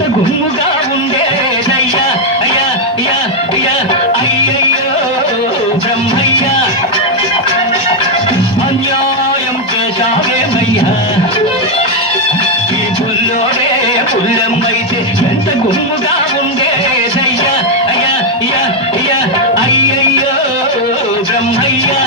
ఎంత గుమ్ముగా ఉండేదయ్యా అయ్యా అయ్యా అయ్యా అయ్యయ్యో బ్రహ్మయ్యా అన్యాయం చేశావేమయ్యా ఈ పుల్లోడే పుల్లెమ్మైతే ఎంత గుమ్ముగా ఉండేదయ్యా అయ్యా అయ్యా అయ్యా అయ్యయ్యో బ్రహ్మయ్యా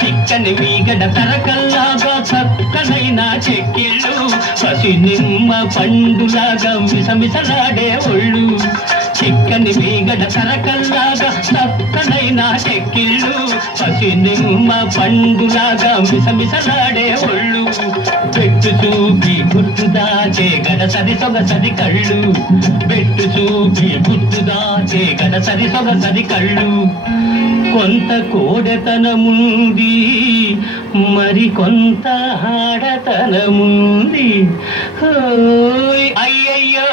చిక్కని మీగడ తరకల్లాగా చక్కనైన చెక్కిళ్ళు పసి నిమ్మ పండులాగా మిసమిసలాడే ఒళ్ళు చిక్కని మీగడ తరకల్లాగా చక్కనైన చెక్కిళ్ళు పసి నిమ్మ పండులాగా మిసమిసలాడే ఒళ్ళు పెట్టు చూపి గుర్తు దాచే గడసరి సొగసరి కళ్ళు పెట్టు చూపి గుర్తు దాచే గడసరి సొగసరి కళ్ళు కొంత కోడెతనముంది మరి కొంత ఆడతనముంది అయ్యయ్యో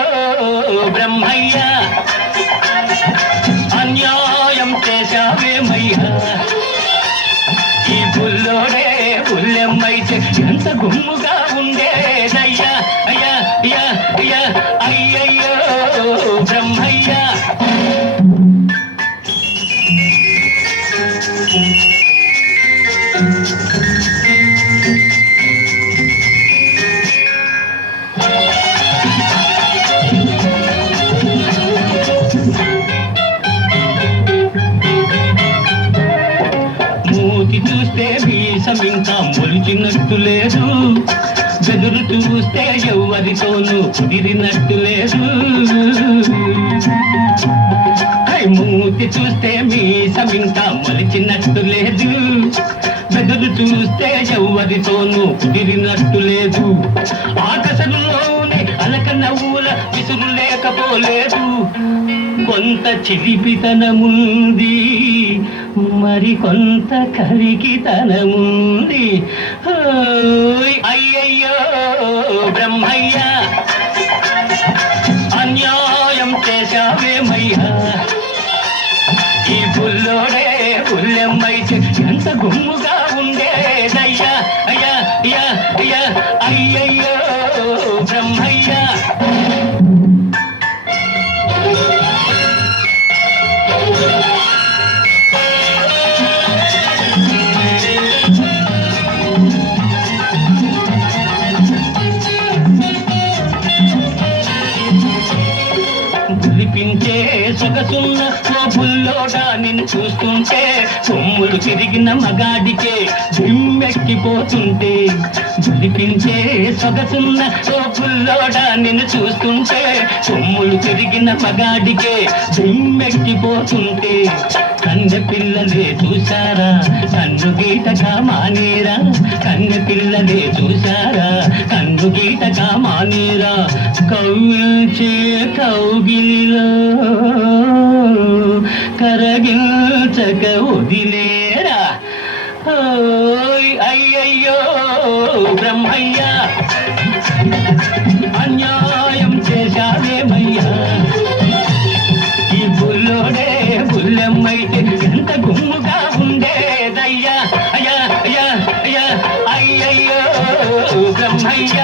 బ్రహ్మయ్య అన్యాయం చేశావేమయ్యా ఈ పుల్లోడే పుల్లెమ్మైతే ఎంత గుమ్ముగా ఉండేదయ్యా అయ్యా అయ్యా అయ్యా అయ్యయ్యో బ్రహ్మయ్య మూతి చూస్తే మీసం ఇంకా మొలిచినట్టు లేదు బెదురు చూస్తే ఎవరితోనూ కుదిరినట్టు లేదు మూతి చూస్తే మీసం ఇంకా మొలిచినట్టు లేదు బెదురు చూస్తే ఎవరితోనూ కుదిరినట్టు లేదు ఆకాశంలోనే అలక నవ్వుల విసురు లేకపోలేదు కొంత చిలిపితనముంది మరి కొంత కరికితనముంది అయ్యయ్యో బ్రహ్మయ్య అన్యాయం చేశావేమయ్యా ఈ పుల్లోడే పుల్లెమ్మైతే ఎంత గుమ్ముగా ఉండేదయ్యా అయ్యా అయ్యా అయ్యా అయ్యయ్యో బ్రహ్మయ్య గులిపించే సొగసున్న ఓ పుల్లోడా నిన్ను చూస్తుంటే సొమ్ములు తిరిగిన మగాడికే దిమ్మెక్కిపోతుంటే గులిపించే సొగసున్న ఓ పుల్లోడా నిన్ను చూస్తుంటే సొమ్ములు తిరిగిన మగాడికే దిమ్మెక్కిపోతుంటే కన్నె పిల్లలే చూశారా కన్ను గీతగా మానేరా కన్నె పిల్లలే చూశారా కన్ను గీతగా మానేరా కవ్వించే కౌగిలిలో కరగించక వదిలేరా అయ్యయ్యో బ్రహ్మయ్య అన్యాయం చేశావేమయ్యా ఈ పుల్లోడే పుల్లెమ్మైతే ఎంత గుమ్ముగా ఉండేదయ్యా అయ్యా అయ్యా అయ్యా అయ్యయ్యో బ్రహ్మయ్య